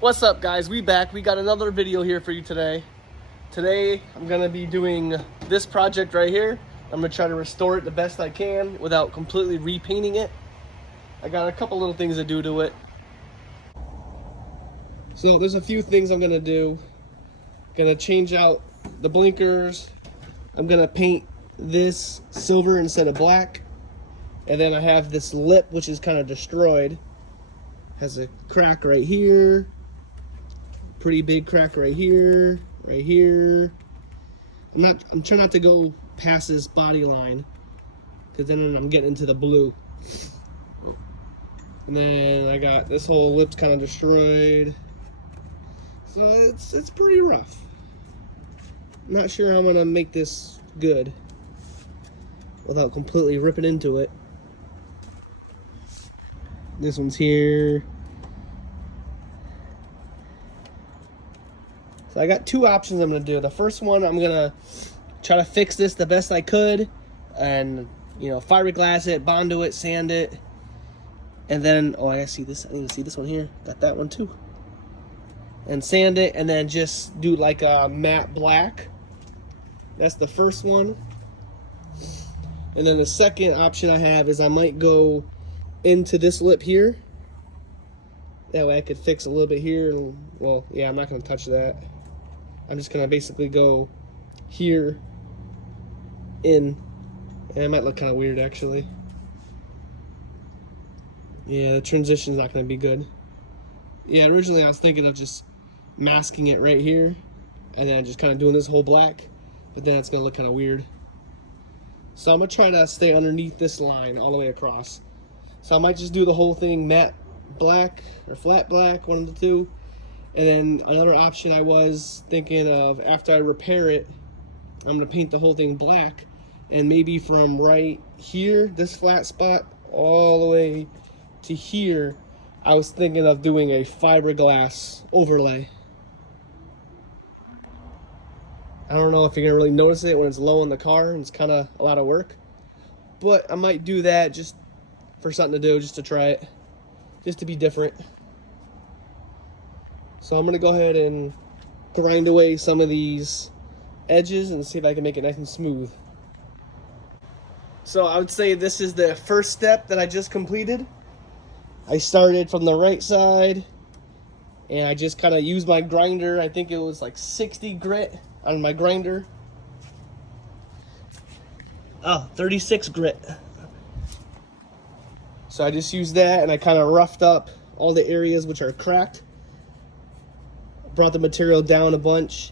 What's up, guys? We back. We got another video here for you today. Today I'm gonna be doing this project right here. I'm gonna try to restore it the best I can without completely repainting it. I got a couple little things to do to it. So there's a few things I'm gonna do. Gonna change out the blinkers. I'm gonna paint this silver instead of black. And then I have this lip, which is kind of destroyed. Has a crack right here. Pretty big crack right here, right here. I'm trying not to go past this body line, because then I'm getting into the blue. And then I got this whole lip's kind of destroyed. So it's pretty rough. I'm not sure how I'm gonna make this good without completely ripping into it. This one's here. So I got two options I'm gonna do. The first one, I'm gonna try to fix this the best I could, and fiberglass it, Bondo it, sand it, and then I see this. I need to see this one here. Got that one too. And sand it, and then just do like a matte black. That's the first one. And then the second option I have is I might go into this lip here. That way I could fix a little bit here. Well, yeah, I'm not gonna touch that. I'm just gonna basically go here in, and it might look kind of weird actually. Yeah, the transition's not gonna be good. Yeah, originally I was thinking of just masking it right here and then just kind of doing this whole black, but then it's gonna look kind of weird. So I'm gonna try to stay underneath this line all the way across. So I might just do the whole thing matte black or flat black, one of the two. And then another option I was thinking of, after I repair it, I'm gonna paint the whole thing black, and maybe from right here, this flat spot, all the way to here, I was thinking of doing a fiberglass overlay. I don't know if you're gonna really notice it when it's low in the car and it's kind of a lot of work, but I might do that just for something to do, just to try it, just to be different. So I'm gonna go ahead and grind away some of these edges and see if I can make it nice and smooth. So I would say this is the first step that I just completed. I started from the right side and I just kind of used my grinder. I think it was like 60 grit on my grinder. 36 grit. So I just used that and I kind of roughed up all the areas which are cracked. Brought the material down a bunch,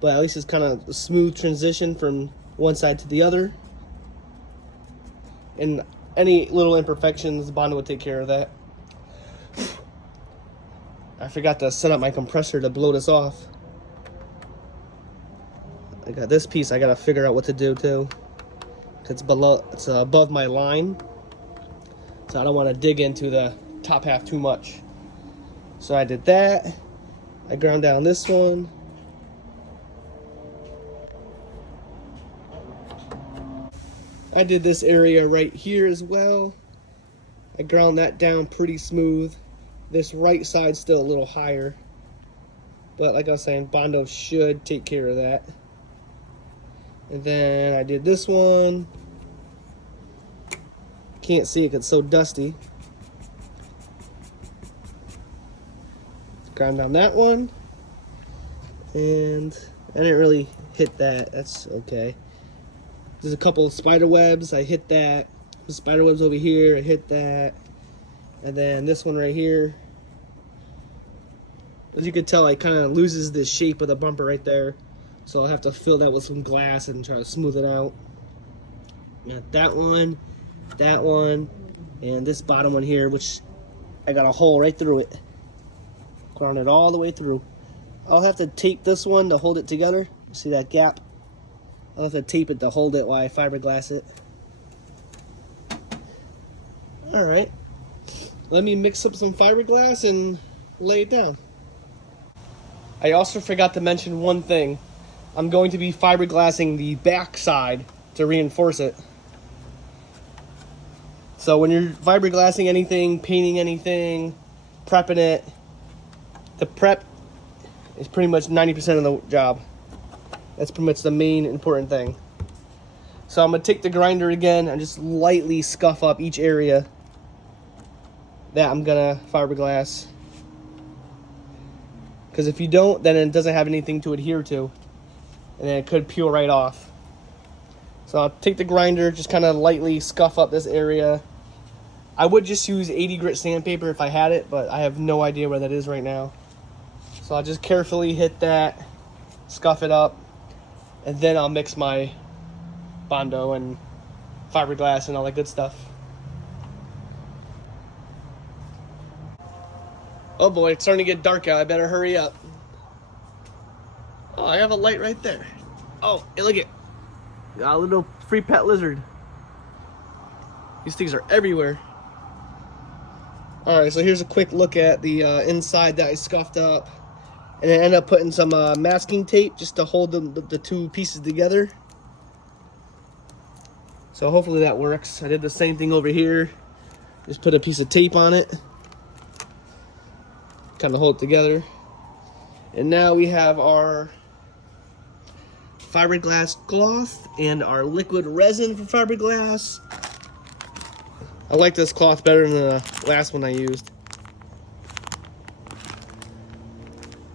but at least it's kind of a smooth transition from one side to the other. And any little imperfections, Bondo would take care of that. I forgot to set up my compressor to blow this off. I got this piece I gotta figure out what to do too. It's above my line, so I don't want to dig into the top half too much. So I did that. I ground down this one. I did this area right here as well. I ground that down pretty smooth. This right side's still a little higher, but like I was saying, Bondo should take care of that. And then I did this one. Can't see it because it's so dusty. Ground down that one, and I didn't really hit that. That's okay. There's a couple of spider webs. I hit that. The spider webs over here. I hit that, and then this one right here. As you can tell, it kind of loses the shape of the bumper right there, so I'll have to fill that with some glass and try to smooth it out. Got that one, and this bottom one here, which I got a hole right through it. Ground it all the way through. I'll have to tape this one to hold it together. See that gap? I'll have to tape it to hold it while I fiberglass it. Alright. Let me mix up some fiberglass and lay it down. I also forgot to mention one thing. I'm going to be fiberglassing the back side to reinforce it. So when you're fiberglassing anything, painting anything, prepping it, the prep is pretty much 90% of the job. That's pretty much the main important thing. So I'm gonna take the grinder again and just lightly scuff up each area that I'm gonna fiberglass. Because if you don't, then it doesn't have anything to adhere to, and then it could peel right off. So I'll take the grinder, just kind of lightly scuff up this area. I would just use 80 grit sandpaper if I had it, but I have no idea where that is right now. So I'll just carefully hit that, scuff it up, and then I'll mix my Bondo and fiberglass and all that good stuff. Oh boy, it's starting to get dark out. I better hurry up. Oh, I have a light right there. Oh, hey, look it. Got a little free pet lizard. These things are everywhere. Alright, so here's a quick look at the inside that I scuffed up. And I ended up putting some masking tape just to hold the two pieces together. So hopefully that works. I did the same thing over here. Just put a piece of tape on it. Kind of hold it together. And now we have our fiberglass cloth and our liquid resin for fiberglass. I like this cloth better than the last one I used.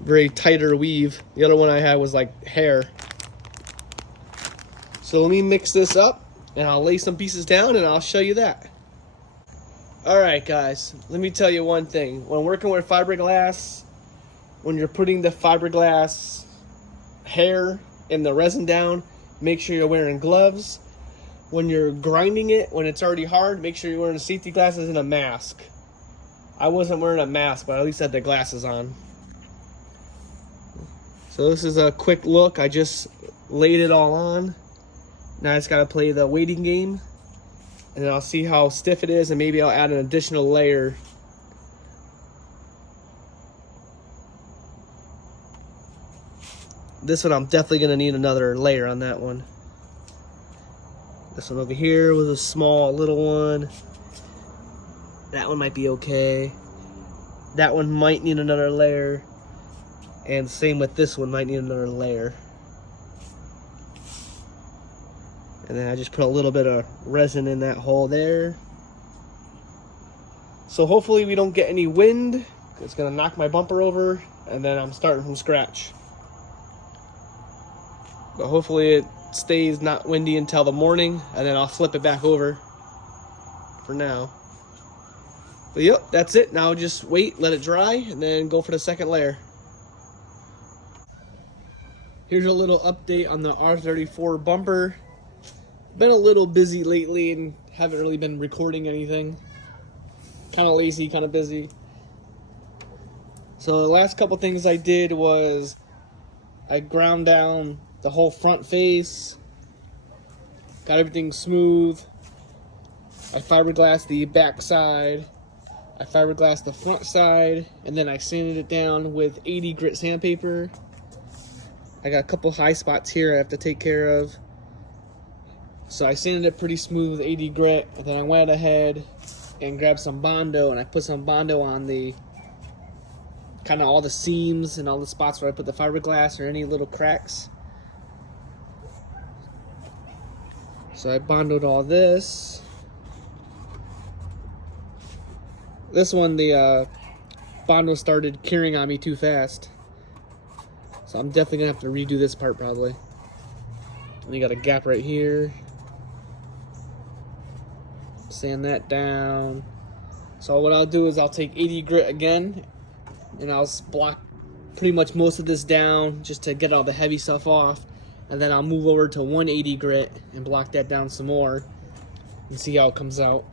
Very tighter weave. The other one I had was like hair. So let me mix this up and I'll lay some pieces down and I'll show you that. Alright guys, let me tell you one thing. When working with fiberglass, when you're putting the fiberglass hair and the resin down, make sure you're wearing gloves. When you're grinding it, when it's already hard, make sure you're wearing safety glasses and a mask. I wasn't wearing a mask, but at least I had the glasses on. So this is a quick look. I just laid it all on. Now I just gotta play the waiting game. And then I'll see how stiff it is and maybe I'll add an additional layer. This one I'm definitely gonna need another layer on that one. This one over here was a small little one. That one might be okay. That one might need another layer. And same with this one, might need another layer. And then I just put a little bit of resin in that hole there. So hopefully we don't get any wind. It's gonna knock my bumper over and then I'm starting from scratch. But hopefully it stays not windy until the morning and then I'll flip it back over for now. But yep, that's it. Now just wait, let it dry, and then go for the second layer. Here's a little update on the R34 bumper. Been a little busy lately and haven't really been recording anything. Kind of lazy, kind of busy. So the last couple things I did was I ground down the whole front face, got everything smooth. I fiberglassed the back side, I fiberglassed the front side, and then I sanded it down with 80 grit sandpaper. I got a couple high spots here I have to take care of. So I sanded it pretty smooth with 80 grit, and then I went ahead and grabbed some Bondo, and I put some Bondo on the kind of all the seams and all the spots where I put the fiberglass or any little cracks. So I Bondoed all this. This one, the Bondo started curing on me too fast. So I'm definitely gonna have to redo this part probably. And you got a gap right here. Sand that down. So what I'll do is I'll take 80 grit again and I'll block pretty much most of this down just to get all the heavy stuff off. And then I'll move over to 180 grit and block that down some more and see how it comes out.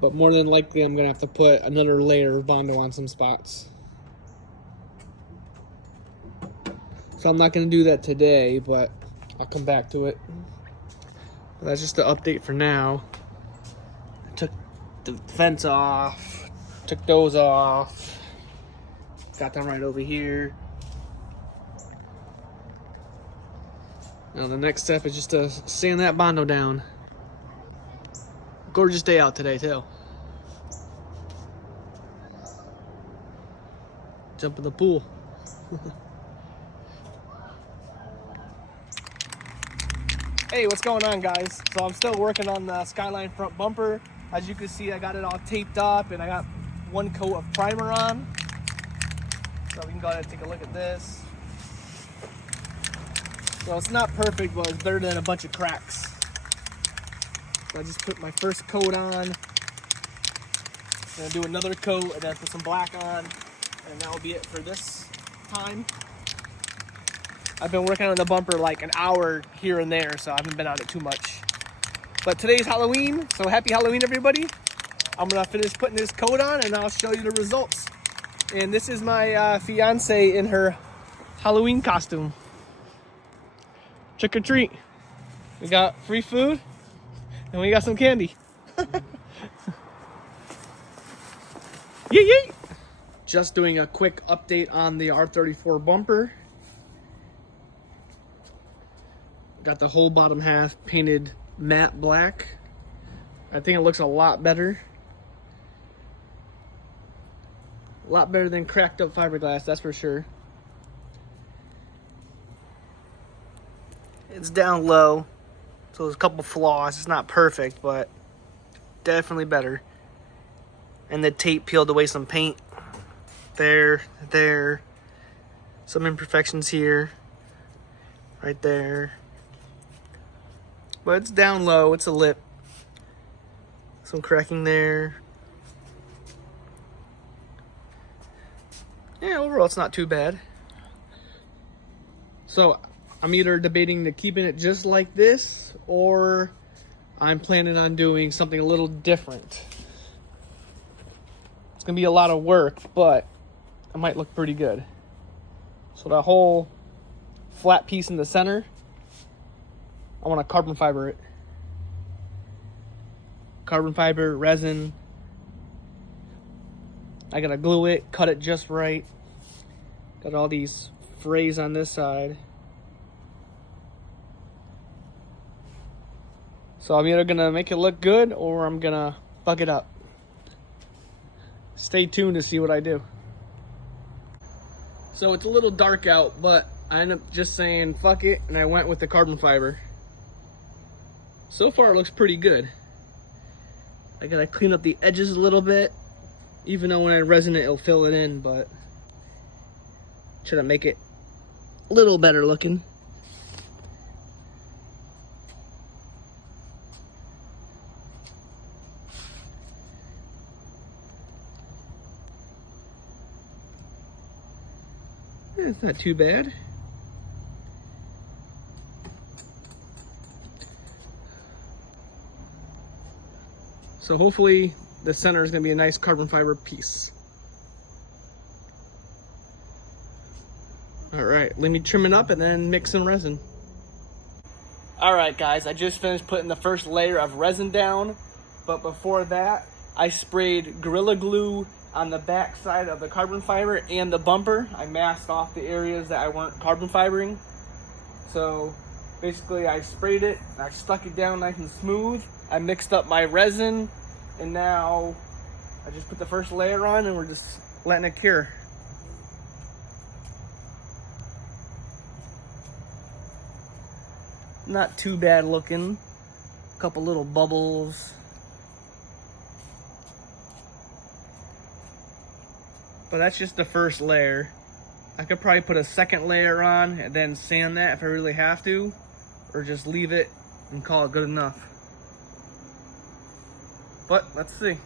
But more than likely I'm gonna have to put another layer of Bondo on some spots. So I'm not gonna do that today, but I'll come back to it. But that's just the update for now. I took the fence off, took those off, got them right over here. Now the next step is just to sand that Bondo down. Gorgeous day out today too. Jump in the pool. Hey, what's going on, guys? So I'm still working on the Skyline front bumper. As you can see, I got it all taped up and I got one coat of primer on. So we can go ahead and take a look at this. So it's not perfect, but it's better than a bunch of cracks. So I just put my first coat on. I'm gonna do another coat and then put some black on, and that will be it for this time. I've been working on the bumper like an hour here and there, so I haven't been on it too much. But today's Halloween, so happy Halloween, everybody. I'm gonna finish putting this coat on and I'll show you the results. And this is my fiance in her Halloween costume. Trick or treat. We got free food and we got some candy. Yee yee! Just doing a quick update on the R34 bumper. Got the whole bottom half painted matte black. I think it looks a lot better. A lot better than cracked up fiberglass, that's for sure. It's down low, so there's a couple flaws. It's not perfect, but definitely better. And the tape peeled away some paint. There. Some imperfections here. Right there. But it's down low, it's a lip. Some cracking there. Yeah, overall it's not too bad. So I'm either debating to keeping it just like this, or I'm planning on doing something a little different. It's gonna be a lot of work, but it might look pretty good. So that whole flat piece in the center, I want to carbon fiber it. Carbon fiber, resin. I gotta glue it, cut it just right. Got all these frays on this side. So I'm either gonna make it look good or I'm gonna fuck it up. Stay tuned to see what I do. So it's a little dark out, but I ended up just saying fuck it, and I went with the carbon fiber. So far it looks pretty good. I gotta clean up the edges a little bit, even though when I resin it, it'll fill it in, but try to make it a little better looking. Yeah, it's not too bad. So hopefully the center is going to be a nice carbon fiber piece. All right, let me trim it up and then mix some resin. All right, guys, I just finished putting the first layer of resin down, but before that, I sprayed Gorilla Glue on the back side of the carbon fiber and the bumper. I masked off the areas that I weren't carbon fibering. So basically I sprayed it, I stuck it down nice and smooth. I mixed up my resin, and now I just put the first layer on and we're just letting it cure. Not too bad looking. A couple little bubbles. But that's just the first layer. I could probably put a second layer on and then sand that if I really have to, or just leave it and call it good enough. But let's see.